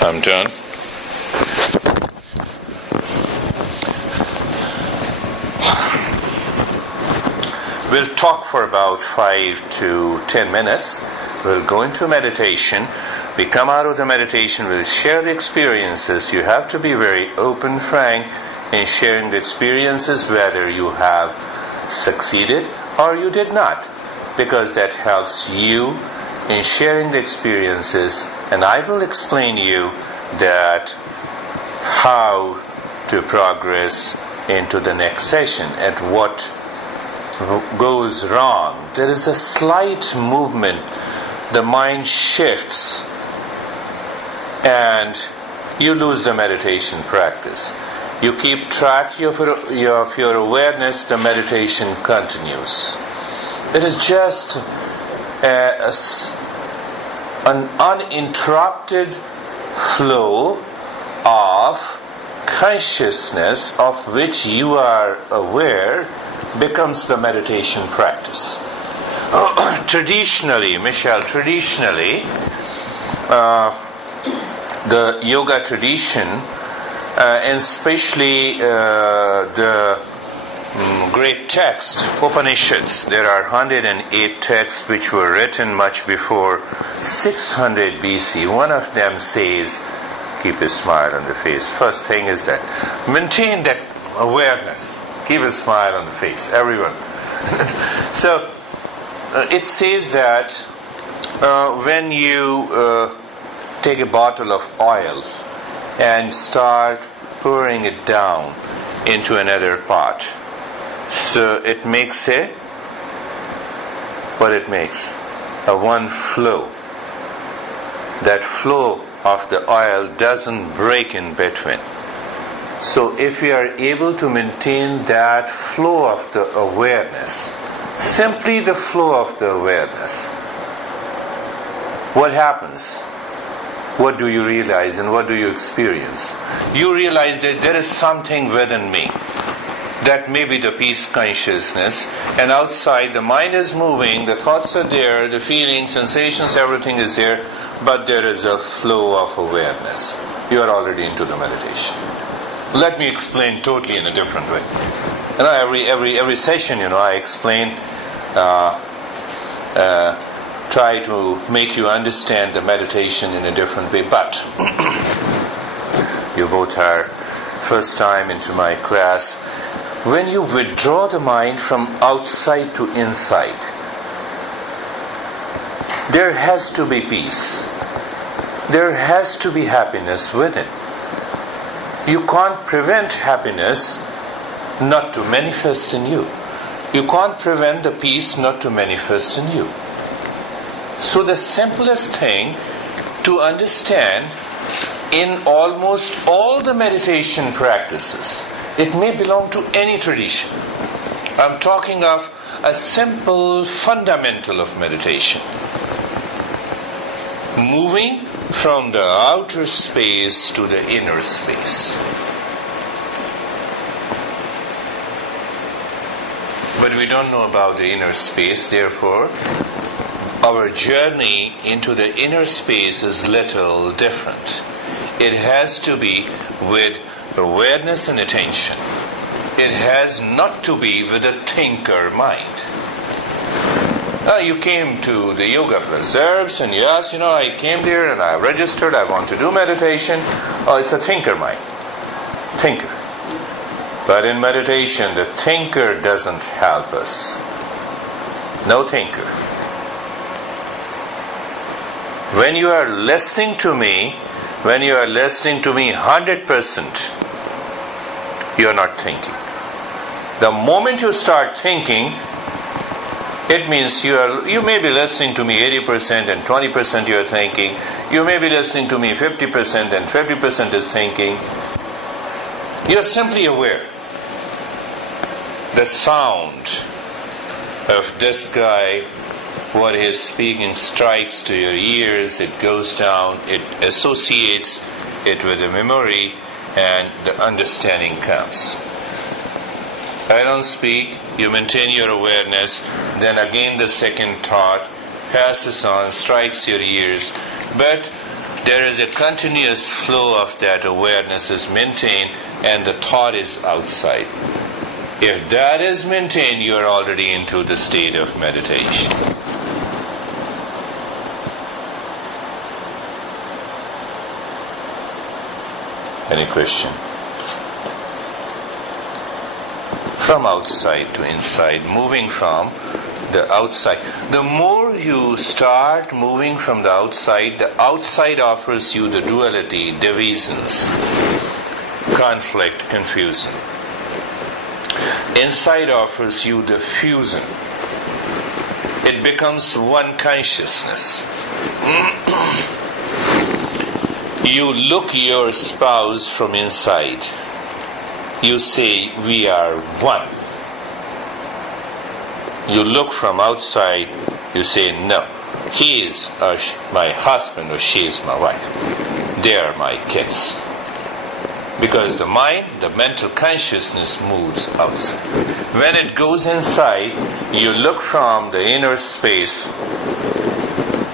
I'm done. We'll talk for about 5 to 10 minutes. We'll go into meditation. We come out of the meditation, we'll share the experiences. You have to be very open, frank in sharing the experiences, whether you have succeeded or you did not, because that helps you in sharing the experiences, and I will explain you that how to progress into the next session and what goes wrong. There is a slight movement, the mind shifts and you lose the meditation practice. You keep track of your awareness, the meditation continues. It is just an uninterrupted flow of consciousness of which you are aware becomes the meditation practice. Traditionally, the yoga tradition, and especially the great text, Upanishads, there are 108 texts which were written much before 600 BC. One of them says, keep a smile on the face. First thing is that maintain that awareness. Keep a smile on the face, everyone. So, it says that when you take a bottle of oil and start pouring it down into another pot, so it makes a one flow. That flow of the oil doesn't break in between. So if we are able to maintain that flow of the awareness, simply the flow of the awareness, what happens? What do you realize and what do you experience? You realize that there is something within me. That may be the peace consciousness, and outside the mind is moving, the thoughts are there, the feelings, sensations, everything is there, but there is a flow of awareness. You are already into the meditation. Let me explain totally in a different way. Every session, I explain, try to make you understand the meditation in a different way. But you both are first time into my class. When you withdraw the mind from outside to inside, there has to be peace. There has to be happiness within. You can't prevent happiness not to manifest in you. You can't prevent the peace not to manifest in you. So the simplest thing to understand in almost all the meditation practices, it may belong to any tradition. I'm talking of a simple fundamental of meditation. Moving from the outer space to the inner space. But we don't know about the inner space, therefore our journey into the inner space is little different. It has to be with awareness and attention. It has not to be with a thinker mind. You came to the Yoga Preserves and you asked, I came there and I registered, I want to do meditation. Oh, it's a thinker mind. Thinker. But in meditation, the thinker doesn't help us. No thinker. When you are listening to me 100%, you are not thinking. The moment you start thinking, it means you may be listening to me 80% and 20% you are thinking. You may be listening to me 50% and 50% is thinking. You are simply aware. The sound of this guy, what he is speaking, strikes to your ears, it goes down, it associates it with the memory, and the understanding comes. I don't speak, you maintain your awareness, then again the second thought passes on, strikes your ears, but there is a continuous flow of that awareness is maintained and the thought is outside. If that is maintained, you are already into the state of meditation. Any question? From outside to inside, moving from the outside. The more you start moving from the outside offers you the duality, divisions, conflict, confusion. Inside offers you the fusion. It becomes one consciousness. You look your spouse from inside. You say, we are one. You look from outside, you say, no, he is my husband or she is my wife. They are my kids. Because the mind, the mental consciousness moves outside. When it goes inside, you look from the inner space.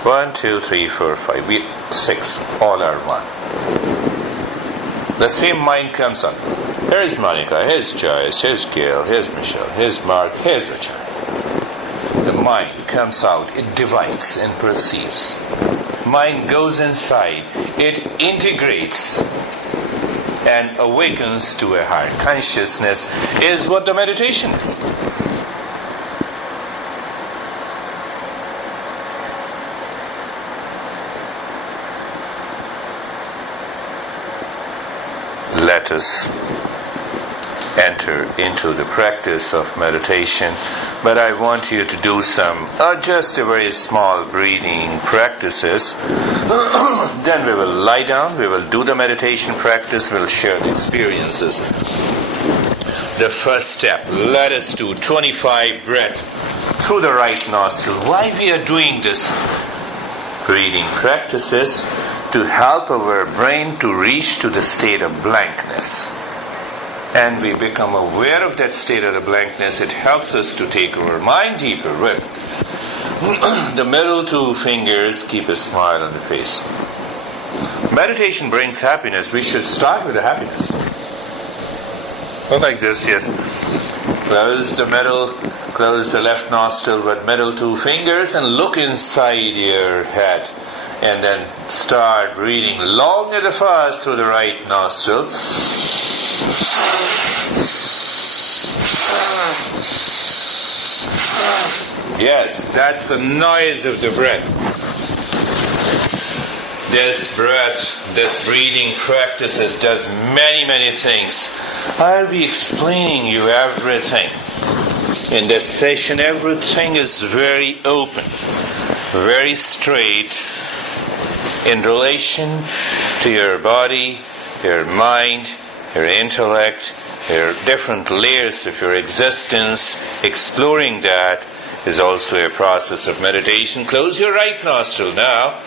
1, 2, 3, 4, 5, 6, all are one. The same mind comes up. Here's Monica, here's Joyce, here's Gail, here's Michelle, here's Mark, here's Richard. The mind comes out, it divides and perceives. Mind goes inside, it integrates and awakens to a higher consciousness is what the meditation is. Let us enter into the practice of meditation, but I want you to do some just a very small breathing practices. Then we will lie down, we will do the meditation practice, we will share the experiences. The first step, let us do 25 breaths through the right nostril. Why we are doing this breathing practices? To help our brain to reach to the state of blankness. And we become aware of that state of the blankness. It helps us to take our mind deeper with the middle two fingers. Keep a smile on the face. Meditation brings happiness. We should start with the happiness. Go like this, yes. Close the middle, close the left nostril with middle two fingers and look inside your head. And then start breathing long and fast through the right nostril. Yes, that's the noise of the breath. This breath, this breathing practices does many things. I'll be explaining you everything. In this session, everything is very open, very straight, in relation to your body, your mind, your intellect, your different layers of your existence. Exploring that is also a process of meditation. Close your right nostril now.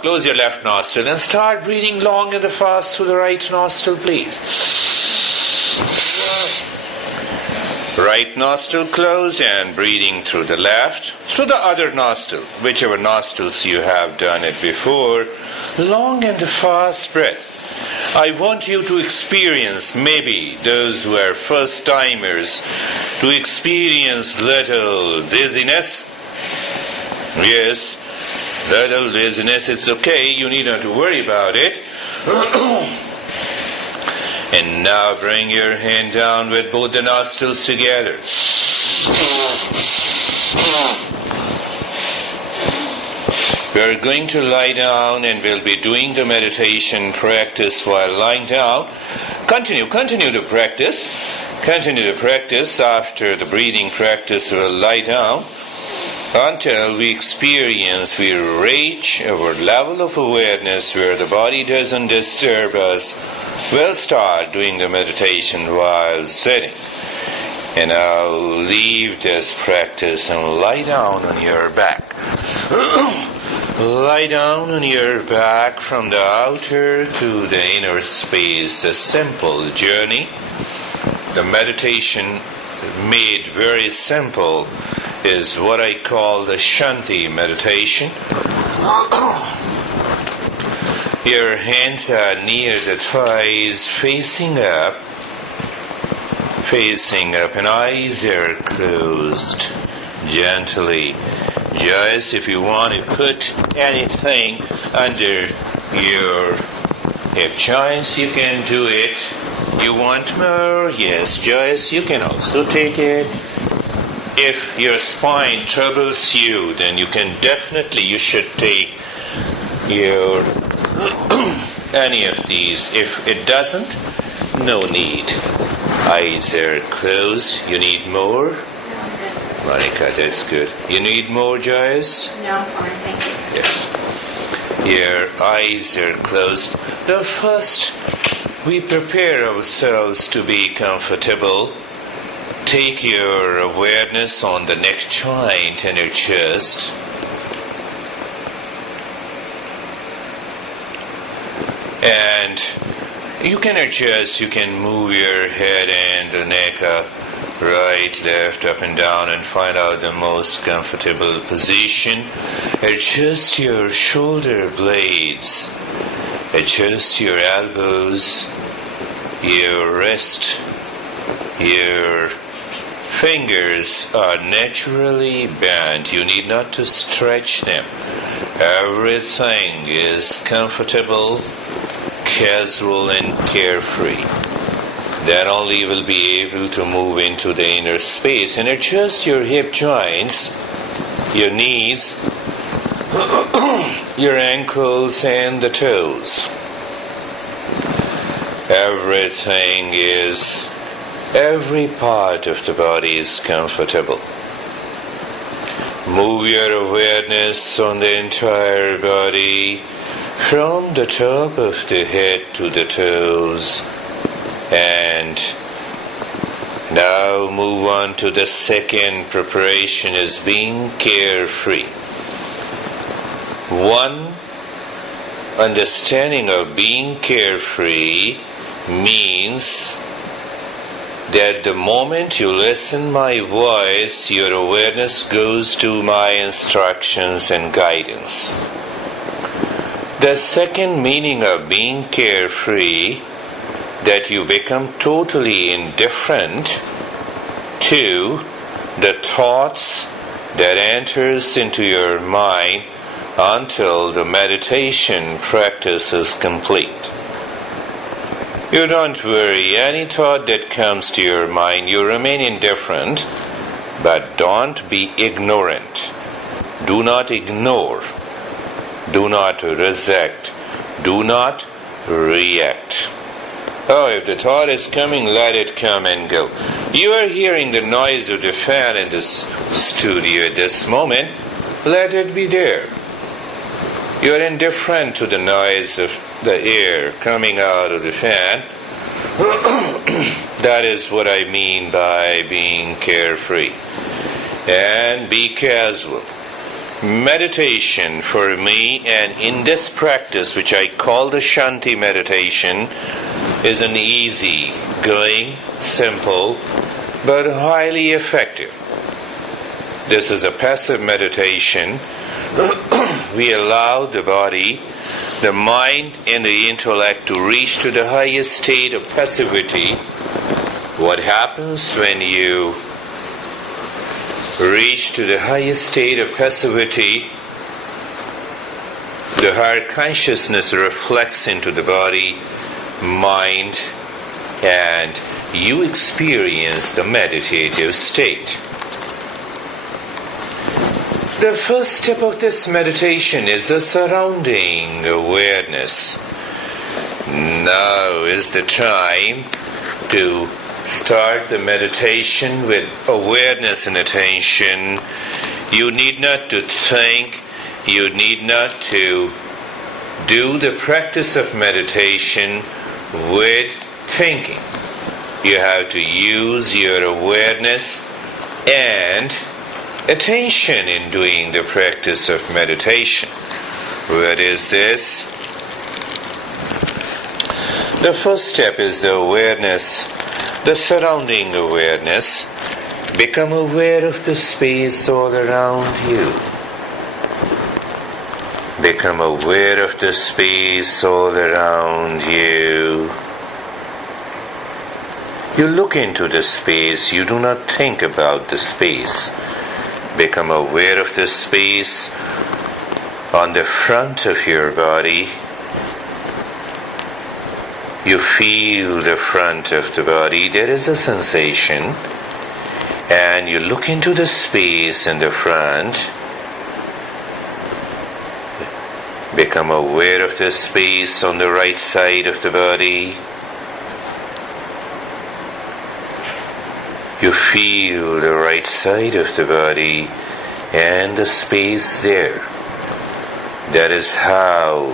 Close your left nostril and start breathing long and fast through the right nostril, please. Right nostril closed and breathing through the left, through the other nostril, whichever nostrils you have done it before. Long and fast breath. I want you to experience, maybe those who are first timers, to experience little dizziness. Yes, little dizziness, it's okay, you need not to worry about it. And now bring your hand down with both the nostrils together. We are going to lie down and we'll be doing the meditation practice while lying down. Continue the practice. Continue the practice. After the breathing practice, we'll lie down until we reach our level of awareness where the body doesn't disturb us. We'll start doing the meditation while sitting. And I'll leave this practice and lie down on your back. Lie down on your back from the outer to the inner space. A simple journey. The meditation made very simple is what I call the Shanti meditation. Your hands are near the thighs, facing up, and eyes are closed gently. Just if you want to put anything under your hip joints, you can do it. You want more? Yes, Joyce, you can also take it. If your spine troubles you, then you should take your any of these. If it doesn't, no need. Eyes are closed. You need more? No, Monica, that's good. You need more, Joyce? No, fine, thank you. Yes. Your eyes are closed. Now first, we prepare ourselves to be comfortable. Take your awareness on the neck joint and your chest. And you can adjust, you can move your head and the neck right, left, up and down, and find out the most comfortable position. Adjust your shoulder blades. Adjust your elbows, your wrist, your fingers are naturally bent. You need not to stretch them. Everything is comfortable, casual, and carefree. Then only you will be able to move into the inner space. And adjust your hip joints, your knees, your ankles, and the toes. Every part of the body is comfortable. Move your awareness on the entire body, from the top of the head to the toes. And now move on to the second preparation, as being carefree. One understanding of being carefree means that the moment you listen my voice, your awareness goes to my instructions and guidance. The second meaning of being carefree, that you become totally indifferent to the thoughts that enters into your mind until the meditation practice is complete. You don't worry, any thought that comes to your mind, you remain indifferent, but don't be ignorant. Do not ignore. Do not reject. Do not react. Oh, if the thought is coming, let it come and go. You are hearing the noise of the fan in this studio at this moment. Let it be there. You are indifferent to the noise of the air coming out of the fan. That is what I mean by being carefree. And be casual. Meditation for me, and in this practice which I call the Shanti meditation, is an easy going, simple, but highly effective. This is a passive meditation. We allow the body, the mind, and the intellect to reach to the highest state of passivity. What happens when you reach to the highest state of passivity? The higher consciousness reflects into the body, mind, and you experience the meditative state. The first step of this meditation is the surrounding awareness. Now is the time to start the meditation with awareness and attention. You need not to think. You need not to do the practice of meditation with thinking. You have to use your awareness and attention in doing the practice of meditation. What is this? The first step is the awareness, the surrounding awareness. Become aware of the space all around you. Become aware of the space all around you. You look into the space, you do not think about the space. Become aware of the space on the front of your body. You feel the front of the body, there is a sensation, and you look into the space in the front. Become aware of the space on the right side of the body. You feel the right side of the body and the space there. That is how,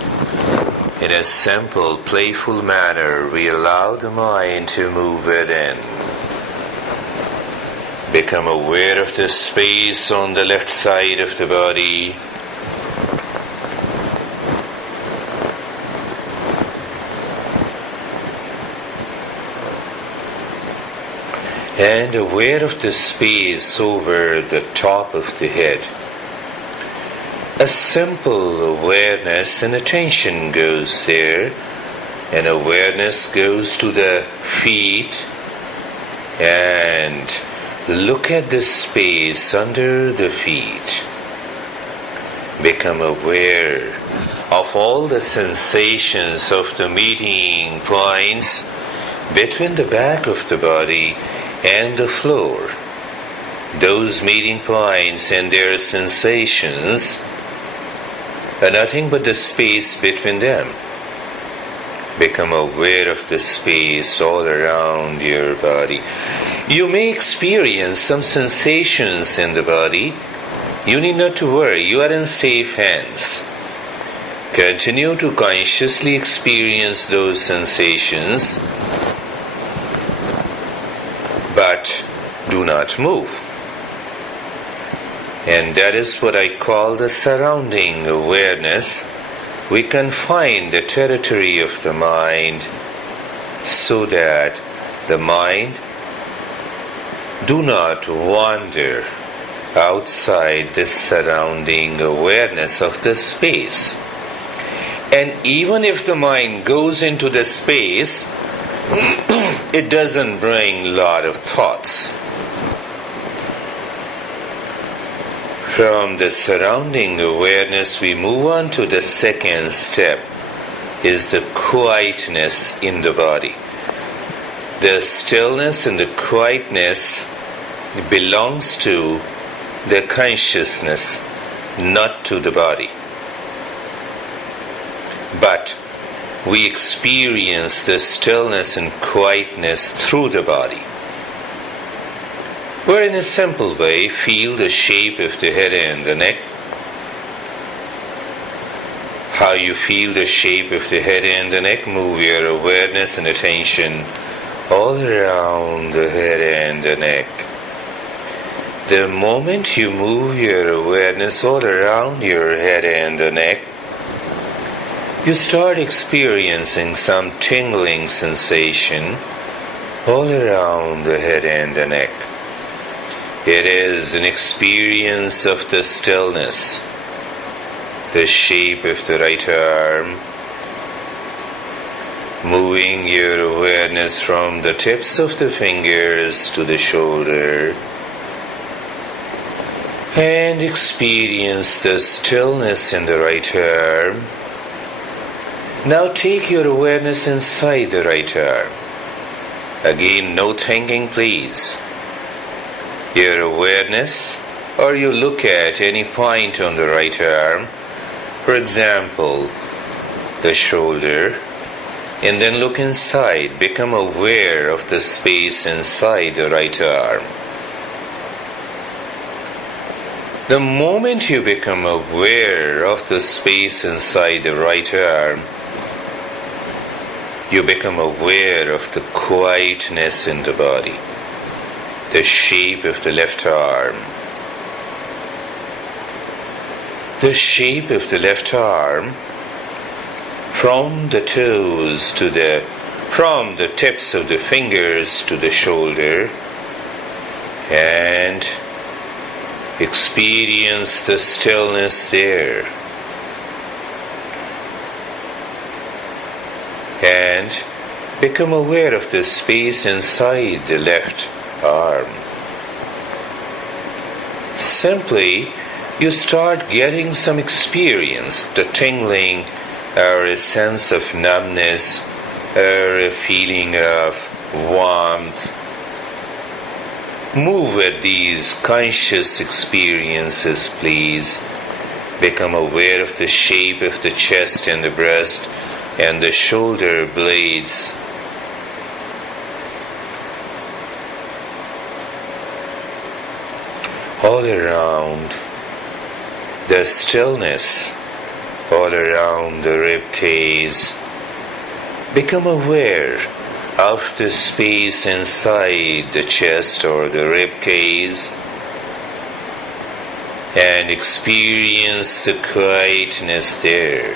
in a simple, playful manner, we allow the mind to move within. Become aware of the space on the left side of the body. And aware of the space over the top of the head. A simple awareness and attention goes there, and awareness goes to the feet, and look at the space under the feet. Become aware of all the sensations of the meeting points between the back of the body and the floor. Those meeting points and their sensations are nothing but the space between them. Become aware of the space all around your body. You may experience some sensations in the body. You need not to worry, you are in safe hands. Continue to consciously experience those sensations, but do not move. And that is what I call the surrounding awareness. We confine the territory of the mind so that the mind do not wander outside this surrounding awareness of the space. And even if the mind goes into the space, it doesn't bring a lot of thoughts. From the surrounding awareness, we move on to the second step, is the quietness in the body. The stillness and the quietness belongs to the consciousness, not to the body. But we experience the stillness and quietness through the body. Where in a simple way, feel the shape of the head and the neck. How you feel the shape of the head and the neck, move your awareness and attention all around the head and the neck. The moment you move your awareness all around your head and the neck, you start experiencing some tingling sensation all around the head and the neck. It is an experience of the stillness, the shape of the right arm, moving your awareness from the tips of the fingers to the shoulder, and experience the stillness in the right arm. Now take your awareness inside the right arm. Again, no thinking, please. Your awareness, or you look at any point on the right arm, for example, the shoulder, and then look inside. Become aware of the space inside the right arm. The moment you become aware of the space inside the right arm, you become aware of the quietness in the body, the shape of the left arm. The shape of the left arm, from the toes to from the tips of the fingers to the shoulder, and experience the stillness there. and become aware of the space inside the left arm. Simply, you start getting some experience, the tingling, or a sense of numbness, or a feeling of warmth. Move with these conscious experiences, please. Become aware of the shape of the chest and the breast and the shoulder blades. All around, the stillness, all around the rib cage. Become aware of the space inside the chest or the rib cage, and experience the quietness there.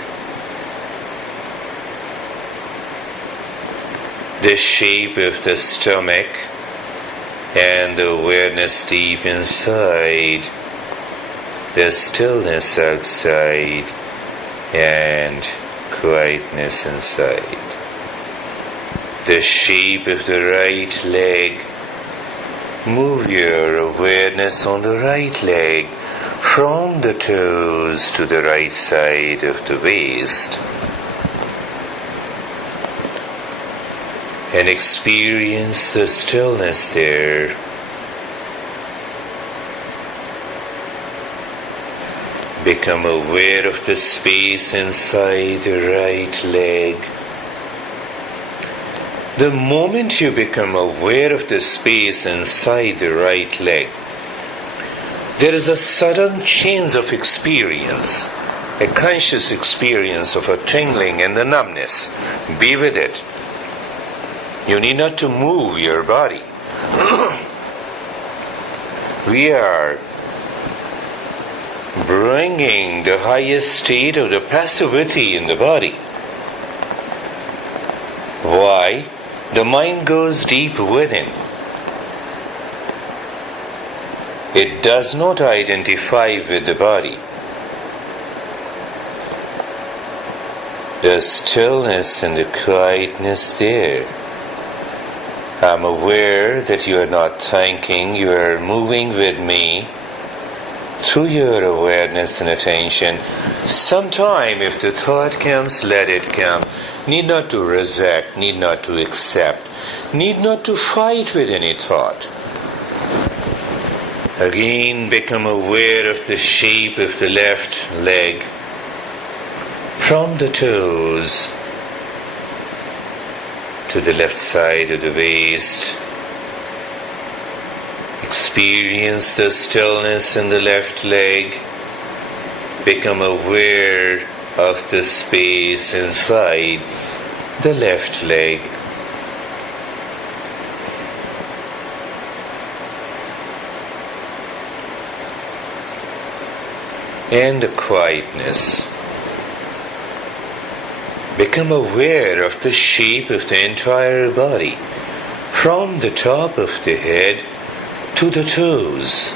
The shape of the stomach and the awareness deep inside, the stillness outside, and quietness inside. The shape of the right leg. Move your awareness on the right leg from the toes to the right side of the waist, and experience the stillness there. Become aware of the space inside the right leg. The moment you become aware of the space inside the right leg, there is a sudden change of experience, a conscious experience of a tingling and the numbness. Be with it. You need not to move your body. We are bringing the highest state of the passivity in the body. Why? The mind goes deep within. It does not identify with the body. The stillness and the quietness there. I'm aware that you are not thinking, you are moving with me through your awareness and attention. Sometime if the thought comes, let it come. Need not to reject, need not to accept, need not to fight with any thought. Again, become aware of the shape of the left leg from the toes to the left side of the waist. Experience the stillness in the left leg. Become aware of the space inside the left leg. And the quietness. Become aware of the shape of the entire body, from the top of the head to the toes.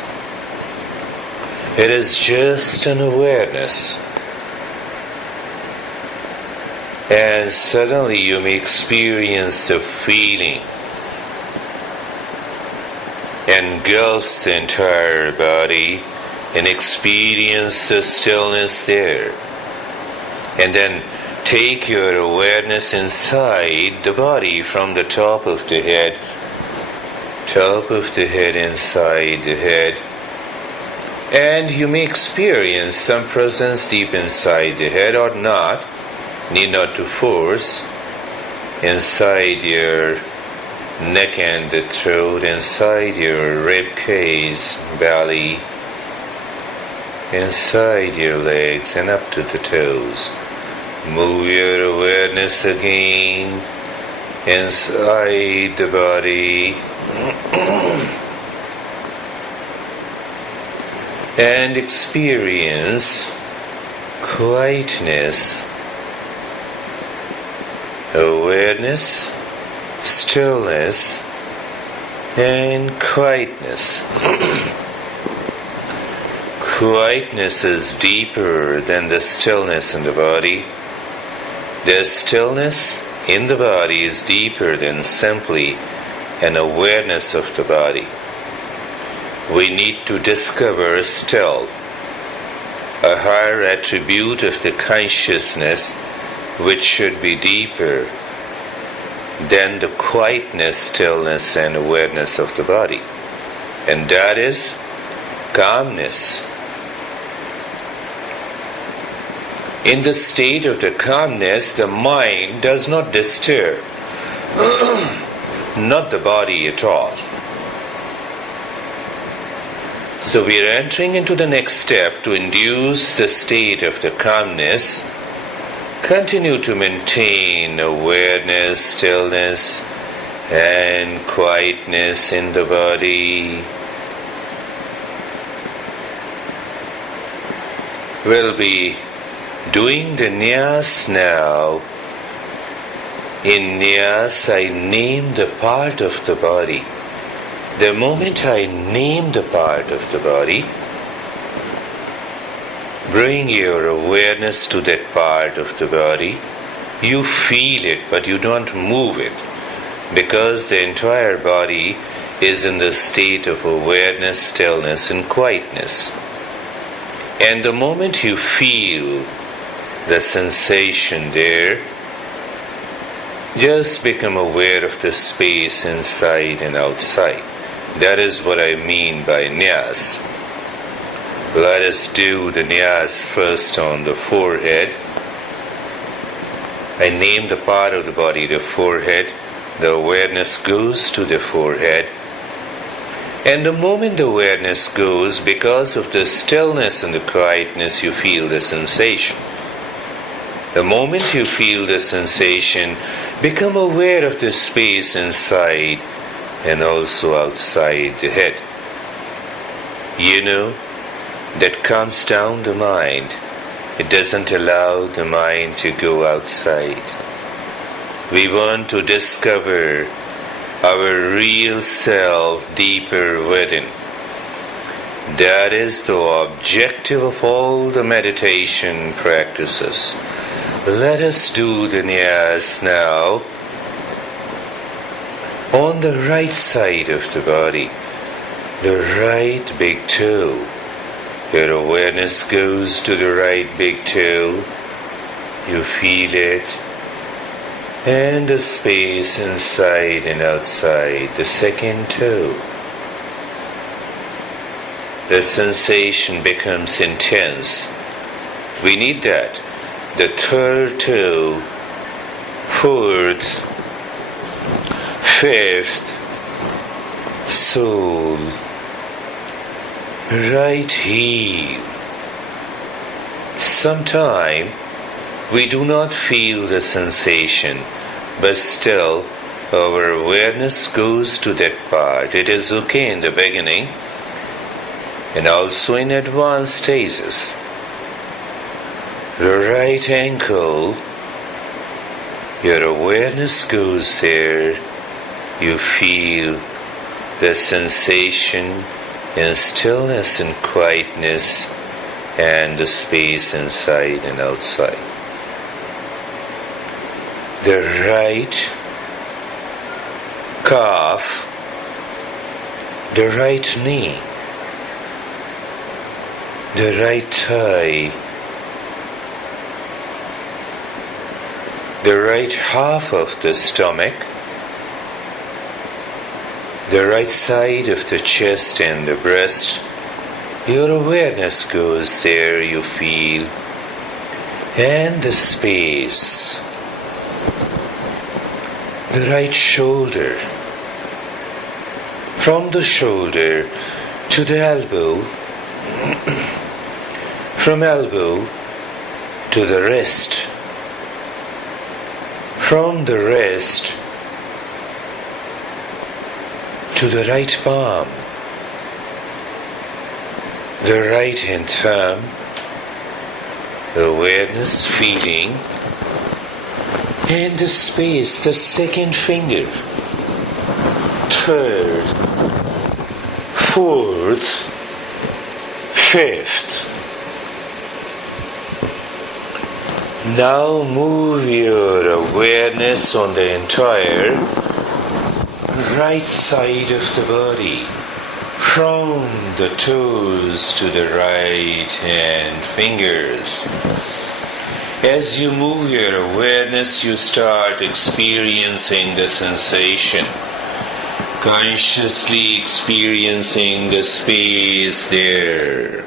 It is just an awareness. And suddenly you may experience the feeling engulfs the entire body, and experience the stillness there. And then take your awareness inside the body from the top of the head inside the head. And you may experience some presence deep inside the head or not, need not to force, inside your neck and the throat, inside your rib cage, belly, inside your legs and up to the toes. Move your awareness again inside the body and experience quietness, awareness, stillness, and quietness. Quietness is deeper than the stillness in the body. The stillness in the body is deeper than simply an awareness of the body. We need to discover still a higher attribute of the consciousness which should be deeper than the quietness, stillness and awareness of the body. And that is calmness. In the state of the calmness, the mind does not disturb, not the body at all. So we are entering into the next step to induce the state of the calmness. Continue to maintain awareness, stillness, and quietness in the body. We'll be doing the nyas now. In nyas, I name the part of the body. The moment I name the part of the body, bring your awareness to that part of the body. You feel it, but you don't move it, because the entire body is in the state of awareness, stillness, and quietness. And the moment you feel the sensation there, just become aware of the space inside and outside. That is what I mean by nyas. Let us do the nyas first on the forehead. I name the part of the body, the forehead. The awareness goes to the forehead. And the moment the awareness goes, because of the stillness and the quietness, you feel the sensation. The moment you feel the sensation, become aware of the space inside and also outside the head. You know, that calms down the mind. It doesn't allow the mind to go outside. We want to discover our real self deeper within. That is the objective of all the meditation practices. Let us do the nyas now. On the right side of the body, the right big toe. Your awareness goes to the right big toe. You feel it. And the space inside and outside the second toe. The sensation becomes intense. We need that. The third toe, fourth, fifth, sole, right heel. Sometime we do not feel the sensation, but still our awareness goes to that part. It is okay in the beginning and also in advanced stages. The right ankle, your awareness goes there. You feel the sensation in stillness and quietness and the space inside and outside. The right calf, the right knee, the right thigh, the right half of the stomach, the right side of the chest and the breast. Your awareness goes there, you feel, and the space. The right shoulder, from the shoulder to the elbow, from elbow to the wrist, from the wrist to the right palm, the right hand thumb, awareness feeling, and the space, the second finger, third, fourth, fifth. Now move your awareness on the entire right side of the body, from the toes to the right hand fingers. As you move your awareness, you start experiencing the sensation, consciously experiencing the space there.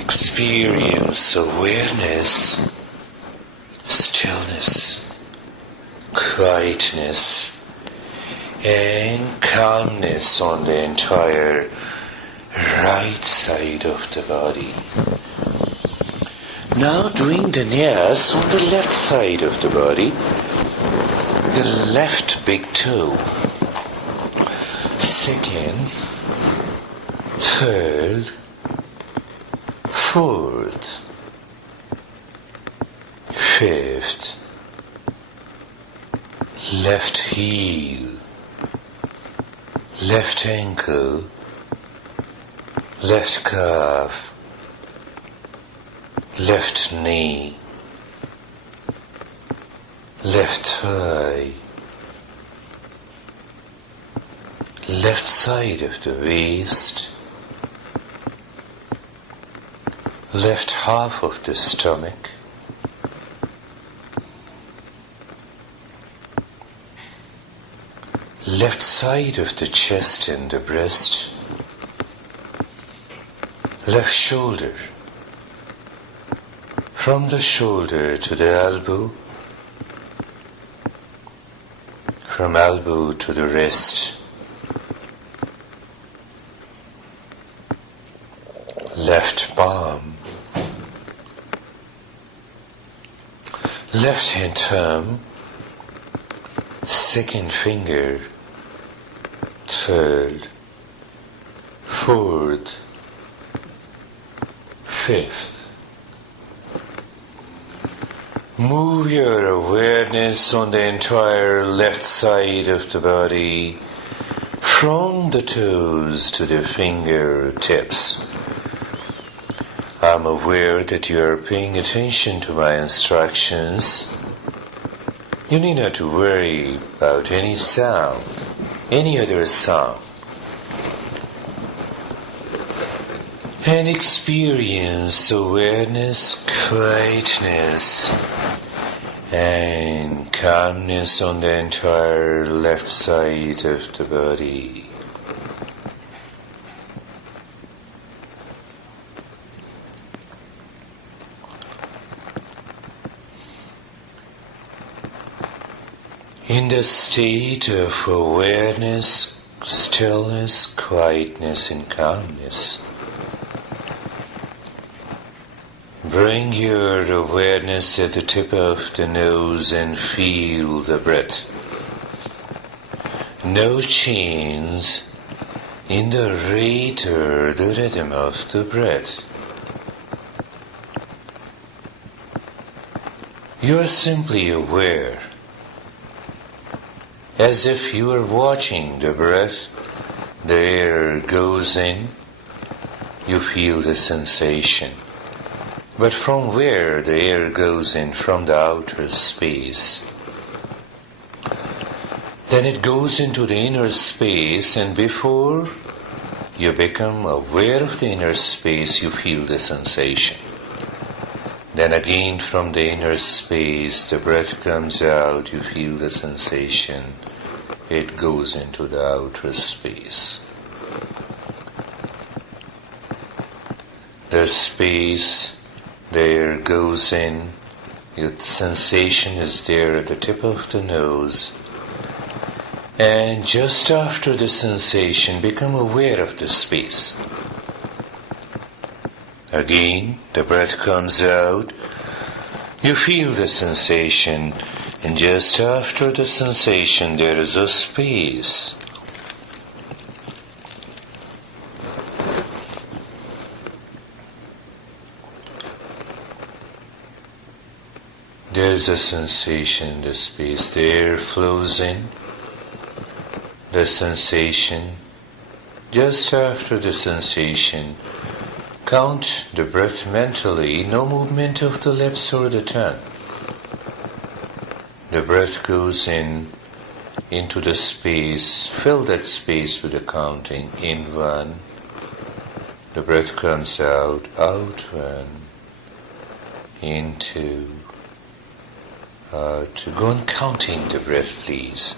Experience awareness, stillness, quietness, and calmness on the entire right side of the body. Now doing the nyas on the left side of the body, the left big toe, second, third, fourth, fifth, left heel, left ankle, left calf, left knee, left thigh, left side of the waist, left half of the stomach, left side of the chest and the breast, left shoulder, from the shoulder to the elbow, from elbow to the wrist, left palm, left hand thumb, second finger, third, fourth, fifth. Move your awareness on the entire left side of the body, from the toes to the fingertips. I'm aware that you are paying attention to my instructions. You need not to worry about any sound, any other sound. And experience awareness, quietness, and calmness on the entire left side of the body. In the state of awareness, stillness, quietness, and calmness, bring your awareness at the tip of the nose and feel the breath. No change in the rate or the rhythm of the breath. You are simply aware, as if you are watching the breath. The air goes in, you feel the sensation. But from where the air goes in, from the outer space, then it goes into the inner space, and before you become aware of the inner space, you feel the sensation. Then again from the inner space, the breath comes out, you feel the sensation. It goes into the outer space. The space, the air goes in, your sensation is there at the tip of the nose, and just after the sensation, become aware of the space. Again, the breath comes out, you feel the sensation, and just after the sensation, there is a space. The There's a sensation in the space. The air flows in. The sensation. Just after the sensation, count the breath mentally. No movement of the lips or the tongue. The breath goes in into the space. Fill that space with the counting. In one. The breath comes out one. In two. To go on counting the breath, please.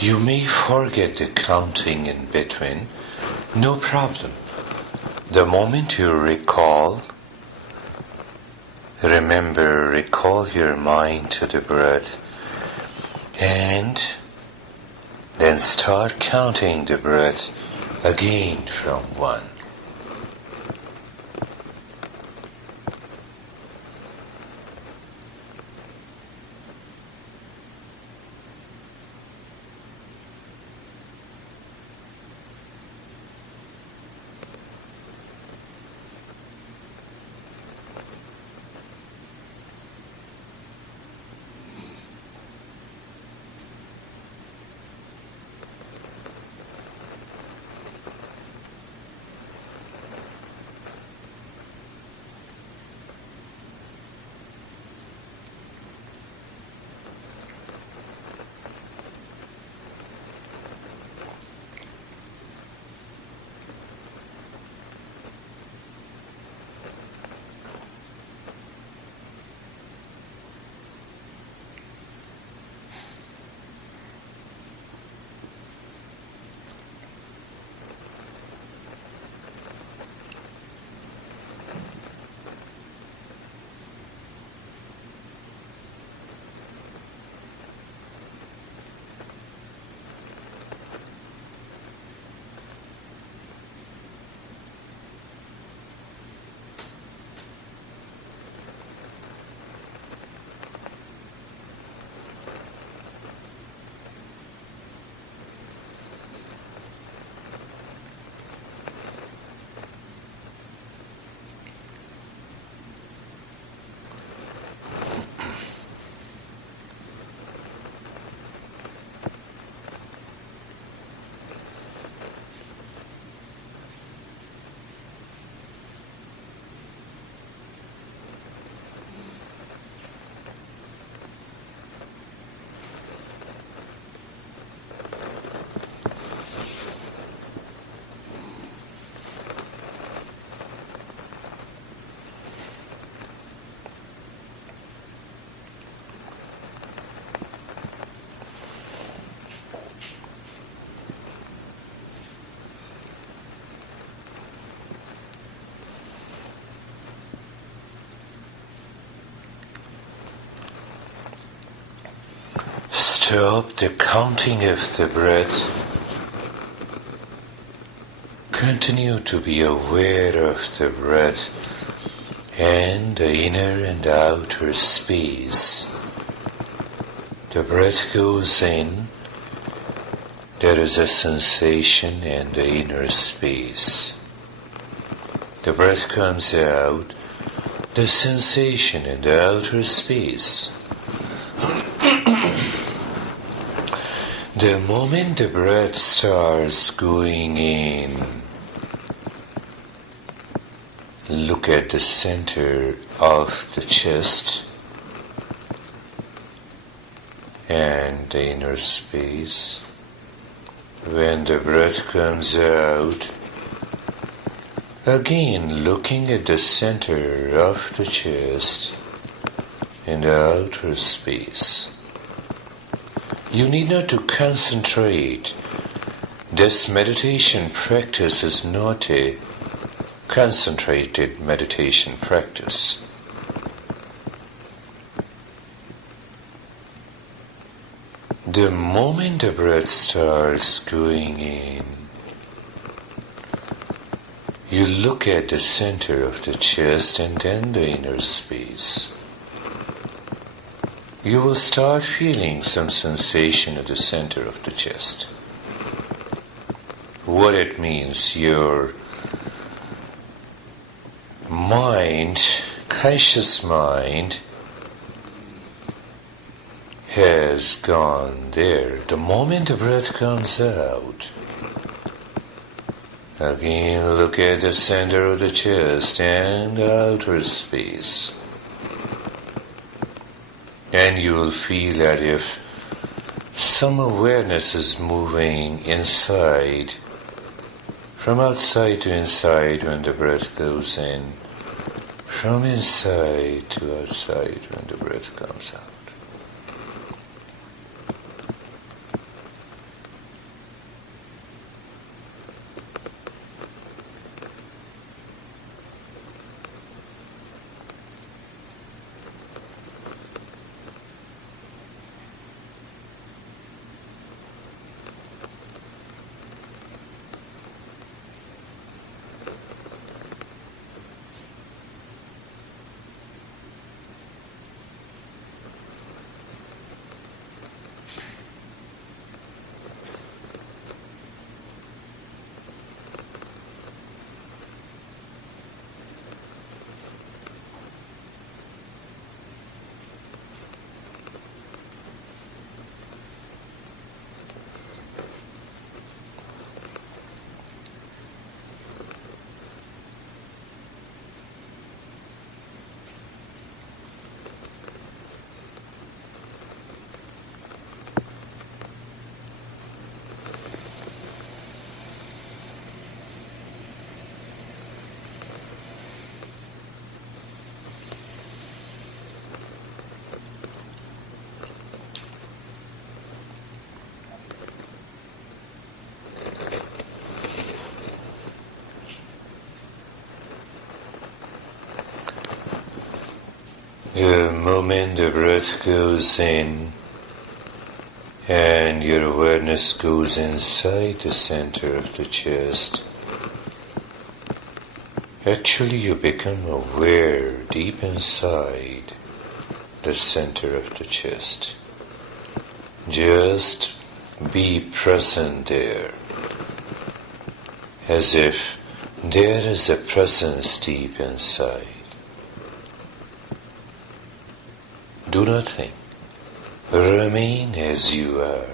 You may forget the counting in between, no problem. The moment you recall your mind to the breath and then start counting the breath again from one. Stop the counting of the breath. Continue to be aware of the breath and the inner and outer space. The breath goes in, there is a sensation in the inner space. The breath comes out, the sensation in the outer space. The moment the breath starts going in, look at the center of the chest and the inner space. When the breath comes out, again looking at the center of the chest and the outer space. You need not to concentrate. This meditation practice is not a concentrated meditation practice. The moment the breath starts going in, you look at the center of the chest and then the inner space. You will start feeling some sensation at the center of the chest. What it means, your mind, conscious mind, has gone there. The moment the breath comes out, again look at the center of the chest and the outer space. And you will feel that if some awareness is moving inside, from outside to inside when the breath goes in, from inside to outside when the breath comes out. The moment the breath goes in and your awareness goes inside the center of the chest, actually you become aware deep inside the center of the chest. Just be present there, as if there is a presence deep inside. Do not think. Remain as you are.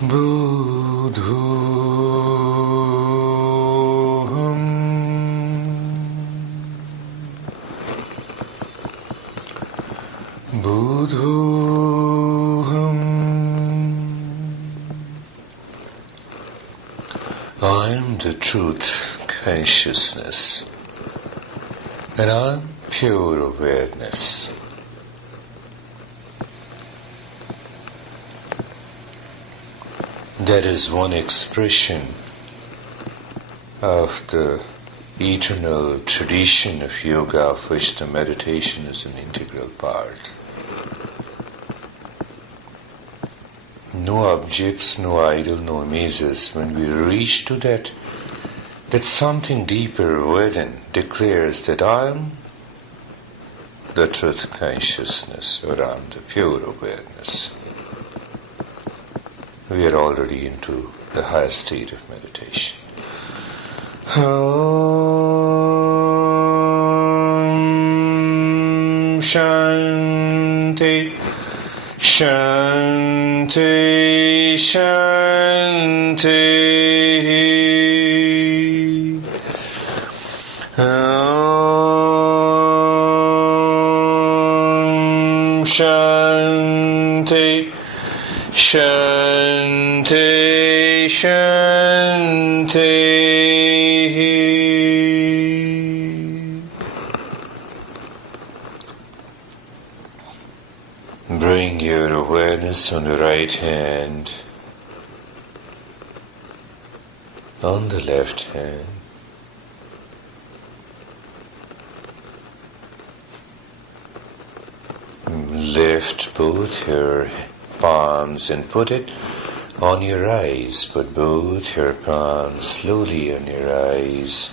Buddhu Buddham. I am the truth consciousness, and I am pure awareness. That is one expression of the eternal tradition of yoga, of which the meditation is an integral part. No objects, no idol, no images. When we reach to that something deeper within declares that I am the truth consciousness, or I am the pure awareness. We are already into the highest state of meditation. Om Shanti, Shanti, Shanti. Om Shanti, Shanti, Shanti. Bring your awareness on the right hand, on the left hand. Lift both your palms and put it on your eyes. Put both your palms slowly on your eyes.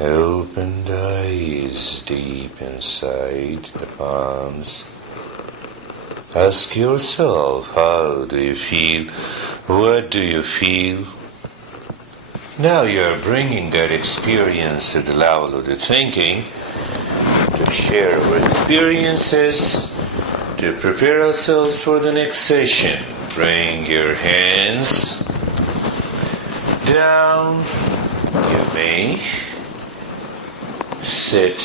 Open the eyes deep inside the palms. Ask yourself, how do you feel? What do you feel? Now you are bringing that experience to the level of the thinking, to share our experiences, to prepare ourselves for the next session. Bring your hands down. You may sit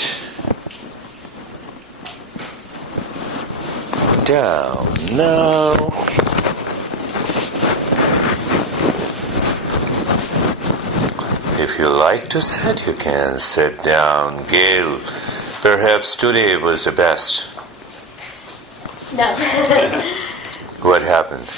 down now. If you like to sit, you can sit down. Gail, perhaps today was the best. No. What happened?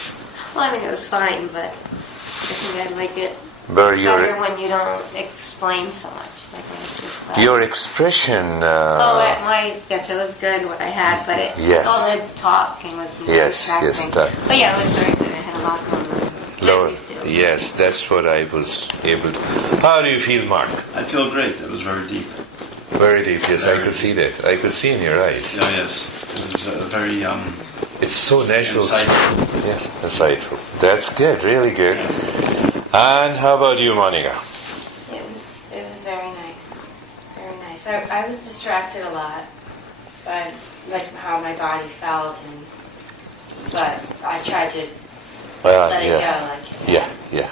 Well, I mean, it was fine, but I think I'd like it better when you don't explain so much. Like when it's just like, your expression. Yes, it was good what I had, but all the talking was distracting. But yeah, it was very good. I had a lot going on. Yes, that's what I was able to. How do you feel, Mark? I feel great. That was very deep. Very deep, yes, I could see that. I could see in your eyes. Oh, yes. It was very it's so natural. Insightful. Yes, insightful. That's good, really good. And how about you, Monica? It was very nice. Very nice. I was distracted a lot by like how my body felt, but I tried to let it go, like you said. Yeah.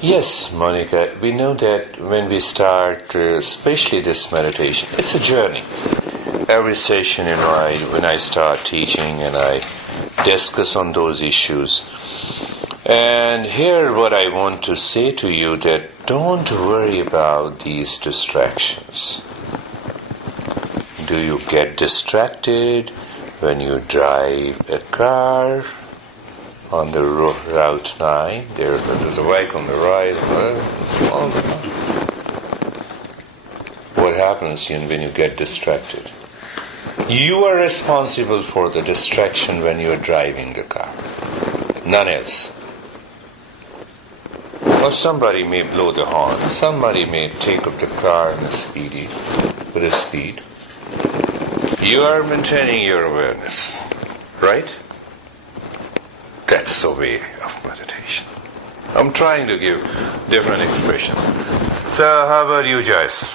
Yes, Monica, we know that when we start, especially this meditation, it's a journey. Every session, when I start teaching and I discuss on those issues. And here what I want to say to you, that don't worry about these distractions. Do you get distracted when you drive a car on the Route 9? There's a bike on the right. What happens when you get distracted? You are responsible for the distraction when you are driving the car. None else. Or somebody may blow the horn. Somebody may take up the car with a speed. You are maintaining your awareness, right? That's the way of meditation. I'm trying to give different expression. So how about you, Joyce?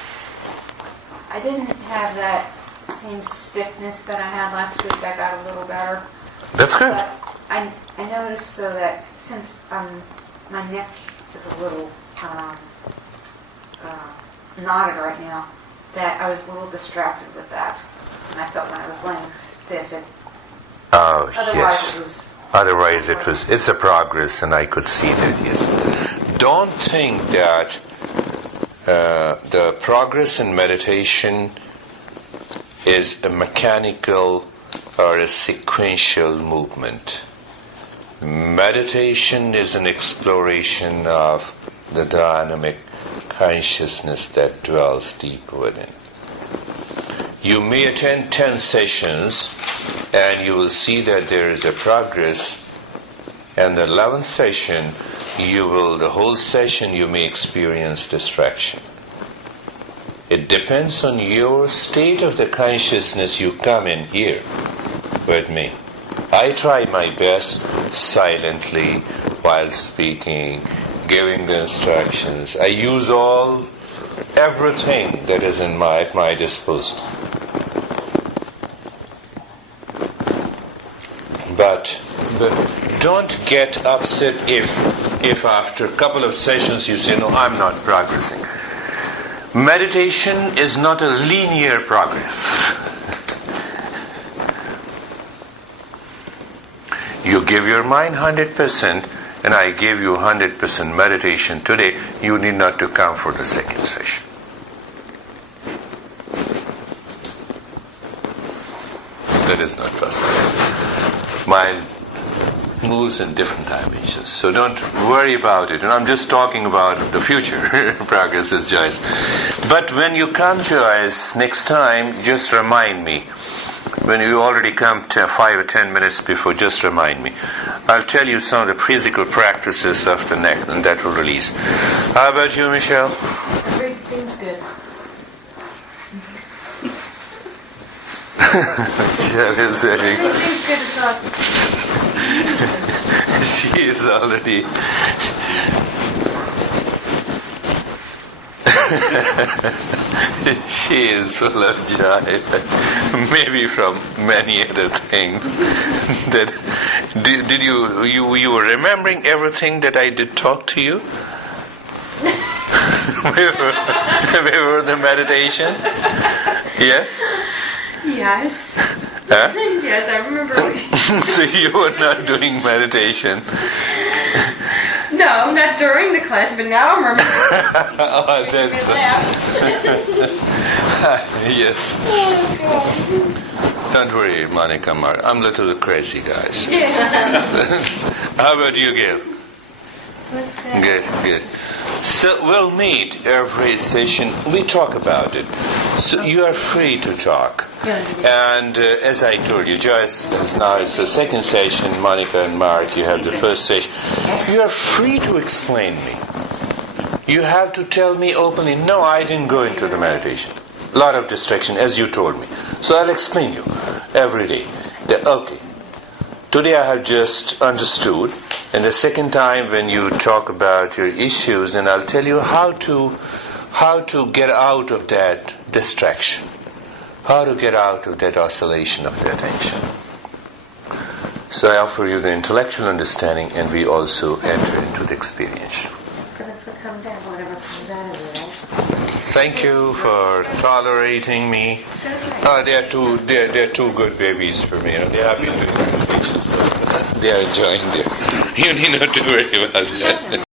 I didn't have that same stiffness that I had last week. I got a little better. That's good. But I noticed though that since my neck is a little knotted right now, that I was a little distracted with that. and I felt when I was laying stiff. Oh, Otherwise yes. it was... Otherwise it's a progress, and I could see that, yes. Don't think that the progress in meditation is a mechanical or a sequential movement. Meditation is an exploration of the dynamic consciousness that dwells deep within. You may attend 10 sessions and you will see that there is a progress, and the 11th session the whole session you may experience distraction. It depends on your state of the consciousness you come in here with me. I try my best silently while speaking, giving the instructions. I use everything that is at my disposal. But don't get upset if after a couple of sessions you say, no, I'm not progressing. Meditation is not a linear progress. You give your mind 100%, and I gave you 100% meditation today. You need not to come for the second session. That is not possible. Mind moves in different dimensions, so don't worry about it. And I'm just talking about the future progress, as Joyce. But when you come, Joyce, next time, just remind me. When you already come 5 or 10 minutes before, just remind me. I'll tell you some of the physical practices of the neck, and that will release. How about you, Michelle? Everything's good. Everything's good. It's awesome. She is already... She is full of joy, maybe from many other things. That did you were remembering everything that I did talk to you before the meditation? Yes. Yes. Huh? Yes, I remember. So you were not doing meditation. No, not during the class, but now I'm remembering. Oh, that's yes. Don't worry, Monica Mar. I'm a little crazy, guys. How about you, Gail? That's good. Good. So we'll meet every session. We talk about it. So you are free to talk. And as I told you, Joyce, now it's the second session. Monica and Mark, you have the first session. You are free to explain me. You have to tell me openly, no, I didn't go into the meditation. A lot of distraction, as you told me. So I'll explain you every day. Okay, today I have just understood, and the second time when you talk about your issues, then I'll tell you how to get out of that distraction, how to get out of that oscillation of the attention. So I offer you the intellectual understanding, and we also enter into the experience. That's what comes out, whatever comes out of it, right? Thank you for tolerating me. They're two good babies for me. They have been doing meditation, so they are enjoying it. You need not to worry about that.